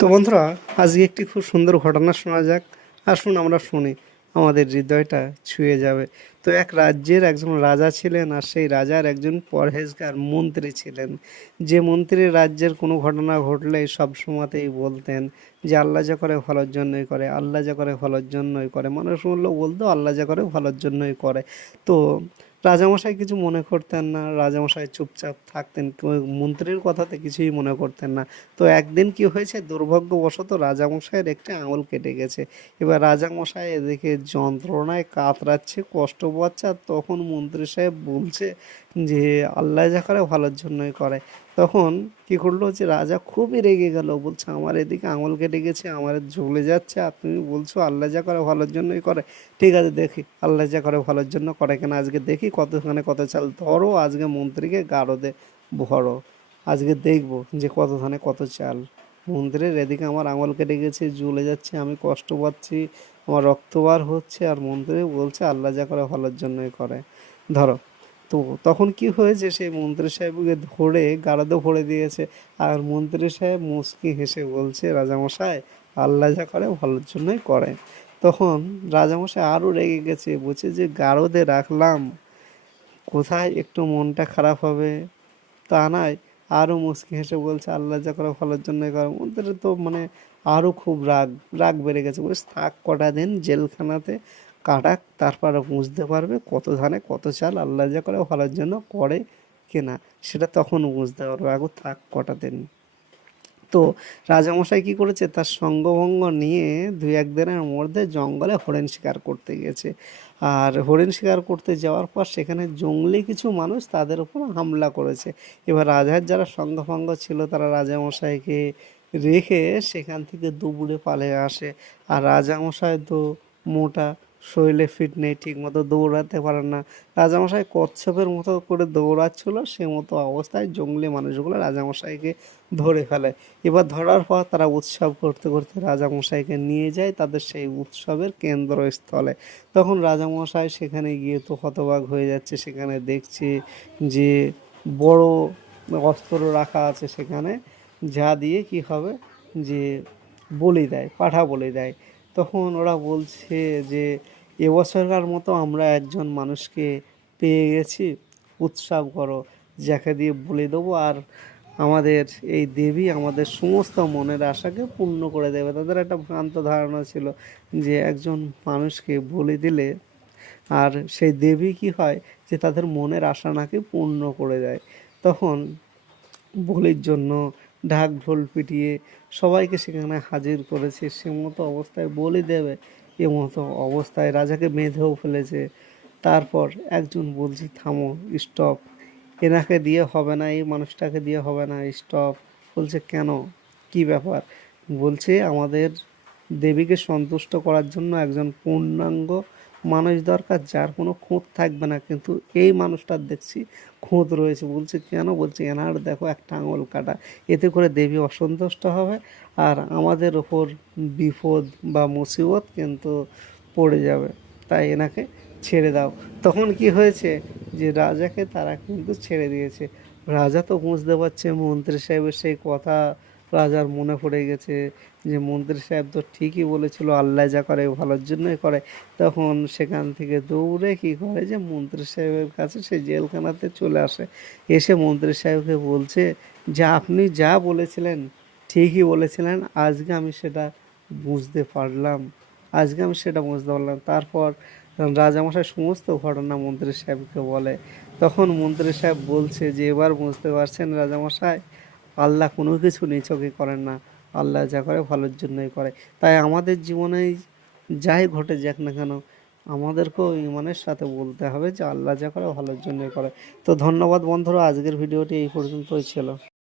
তো বন্ধুরা, আজকে একটি খুব সুন্দর ঘটনা শোনা যাক। আসুন আমরা শুনি, আমাদের হৃদয়টা ছুঁয়ে যাবে। তো এক রাজ্যের একজন রাজা ছিলেন আর সেই রাজার একজন পরহেজগার মন্ত্রী ছিলেন। যে মন্ত্রী রাজ্যের কোনো ঘটনা ঘটলে সব সময়তেই বলতেন যে, আল্লাহ যা করে ভালোর জন্যই করে, আল্লাহ যা করে ভালোর জন্যই করে। মানুষ বলল, বলতো, আল্লাহ যা করে ভালোর জন্যই করে। তো রাজামশাই কিছু মনে করতেন না, রাজামশাই চুপচাপ থাকতেন মন্ত্রীর কথাতে কিছুই মনে করতেন না। তো একদিন কি হয়েছে, দুর্ভাগ্যবশত রাজামশাইয়ের একটি আঙুল কেটে গেছে। এবার রাজামশাই এদিকে যন্ত্রণায় কাতরাচ্ছে, কষ্ট পাচ্ছে আর তখন মন্ত্রী সাহেব বলছে যে, আল্লাহ যা করে ভালোর জন্যই করে। তখন কি করল যে, রাজা খুবই রেগে গেল। বলছে, আমার এদিকে আঙুল কেটে গেছে, আমার জ্বলে যাচ্ছে। আর তুমি বলছো, আল্লাহ যা করে ভালোর জন্যই করে। ঠিক আছে, দেখি। আল্লাহ যা করে ভালোর জন্য করে কেন? আজকে দেখি কতখানে কত চাল ধরো, আজকে মন্ত্রীকে গারদে ভরো। আজকে দেখব যে কত ধানে কত চাল। মন্ত্রীর এদিকে আমার আঙুল কেটে গেছে জ্বলে যাচ্ছে, আমি কষ্ট পাচ্ছি, আমার রক্ত বার হচ্ছে। আর মন্ত্রী বলছে, আল্লাহ যা করে ভালোর জন্যই করে। ধরো। তো তখন কি হয়েছে? সেই মন্ত্রী সাহেবকে ধরে গাড়াতে ভরে দিয়েছে। আর মন্ত্রী সাহেব মুচকি হেসে বলছে, রাজামশাই, আল্লাহ যা করে ভালোর জন্যই করে তখন রাজামশাই আরও রেগে গেছে, বলছে যে, গারদে রাখলাম, কোথায় একটু মনটা খারাপ হবে? তা নয় আরও মুচকি হেসে বলছে, আল্লাহ যা করে ভালোর জন্যই করে মন্ত্রী তো মানে আরও খুব রাগ রাগ বেড়ে গেছে। বলছে, থাক কটা দিন জেলখানাতে কাটাক, তারপরে বুঝতে পারবে কত ধানে কত চাল আল্লাহ যা করে ভালোর জন্য করে কেনা। সেটা তখন বুঝতে পারবে। আগে থাক, কটা দিন। তো রাজামশাই কি করেছে? তার সঙ্গভঙ্গ নিয়ে দুই একদিনের মধ্যে জঙ্গলে হরিণ শিকার করতে গেছে আর হরিণ শিকার করতে যাওয়ার পর সেখানে জঙ্গলি কিছু মানুষ তাদের উপর হামলা করেছে। এবার রাজার যারা সঙ্গভঙ্গ ছিল, তারা রাজামশাইকে রেখে সেখান থেকে দুপুরে পালিয়ে আসে। আর রাজামশাই তো মোটা শরীরে ফিট নেই ঠিক মতো দৌড়াতে পারে না। রাজামশাই কচ্ছপের মতো করে দৌড়াচ্ছিল সে মতো অবস্থায় জঙ্গলি মানুষগুলো রাজামশাইকে ধরে ফেলে। এবার ধরার পর তারা উৎসব করতে করতে রাজামশাইকে নিয়ে যায় তাদের সেই উৎসবের কেন্দ্রস্থলে। তখন রাজামশাই সেখানে গিয়ে তো হতবাক হয়ে যাচ্ছে, সেখানে দেখছে যে বড় অস্ত্র রাখা আছে সেখানে, যা দিয়ে কি হবে যে বলি দেয়, পাঠা বলি দেয়। তখন ওরা বলছে যে এবছরকার মতো আমরা একজন মানুষকে পেয়ে গেছি। উৎসব করো, যাকে দিয়ে বলে দেবো। আর আমাদের এই দেবী আমাদের সমস্ত মনের আশাকে পূর্ণ করে দেবে। তাদের একটা ভ্রান্ত ধারণা ছিল যে একজন মানুষকে বলি দিলে আর সেই দেবী কি হয় যে তাদের মনের আশা নাকি পূর্ণ করে দেয়। তখন বলির জন্য ঢাক ঢোল পিটিয়ে সবাইকে সেখানে হাজির করেছে। সে মতো অবস্থায় বলি দেবে। এ মতো অবস্থায় রাজাকে বেঁধেও ফেলেছে। তারপর একজন বলছে, থামো স্টপ এনাকে দিয়ে হবে না, এই মানুষটাকে দিয়ে হবে না স্টপ বলছে, কেন? কি ব্যাপার? বলছে, আমাদের দেবীকে সন্তুষ্ট করার জন্য একজন পূর্ণাঙ্গ মানুষ দরকার, যার কোনো খুঁত থাকবে না। কিন্তু এই মানুষটার দেখছি খুঁত রয়েছে। বলছে, কেন? বলছে, এনার দেখো একটা আঙুল কাটা। এতে করে দেবী অসন্তুষ্ট হবে আর আমাদের ওপর বিপদ বা মুসিবত কিন্তু পড়ে যাবে। তাই এনাকে ছেড়ে দাও। তখন কি হয়েছে যে রাজাকে তারা কিন্তু ছেড়ে দিয়েছে। রাজা তো বুঝতে পারছে, মন্ত্রী সাহেবের সেই কথা রাজার মনে পড়ে গেছে যে মন্ত্রী সাহেব তো ঠিকই বলেছিল, আল্লাহ যা করে ভালোর জন্যই করে। তখন সেখান থেকে দৌড়ে কি করে যে মন্ত্রী সাহেবের কাছে সে জেলখানাতে চলে আসে। এসে মন্ত্রী সাহেবকে বলছে, যে আপনি যা বলেছিলেন, ঠিকই বলেছিলেন, আজকে আমি সেটা বুঝতে পারলাম। আজকে আমি সেটা বুঝতে পারলাম। তারপর রাজামশাই সমস্ত ঘটনা মন্ত্রী সাহেবকে বলে। তখন মন্ত্রী সাহেব বলছে যে, এবার বুঝতে পারছেন রাজামশাই আল্লাহ কোনো কিছু নিচকে করেন না। আল্লাহ যা করে ভালোর জন্যই করে। তাই আমাদের জীবনে যাই ঘটে যাক না কেন, আমাদেরকেও ইমানের সাথে বলতে হবে যে আল্লাহ যা করে ভালোর জন্যই করে। তো ধন্যবাদ বন্ধুরা, আজকের ভিডিওটি এই পর্যন্তই ছিল।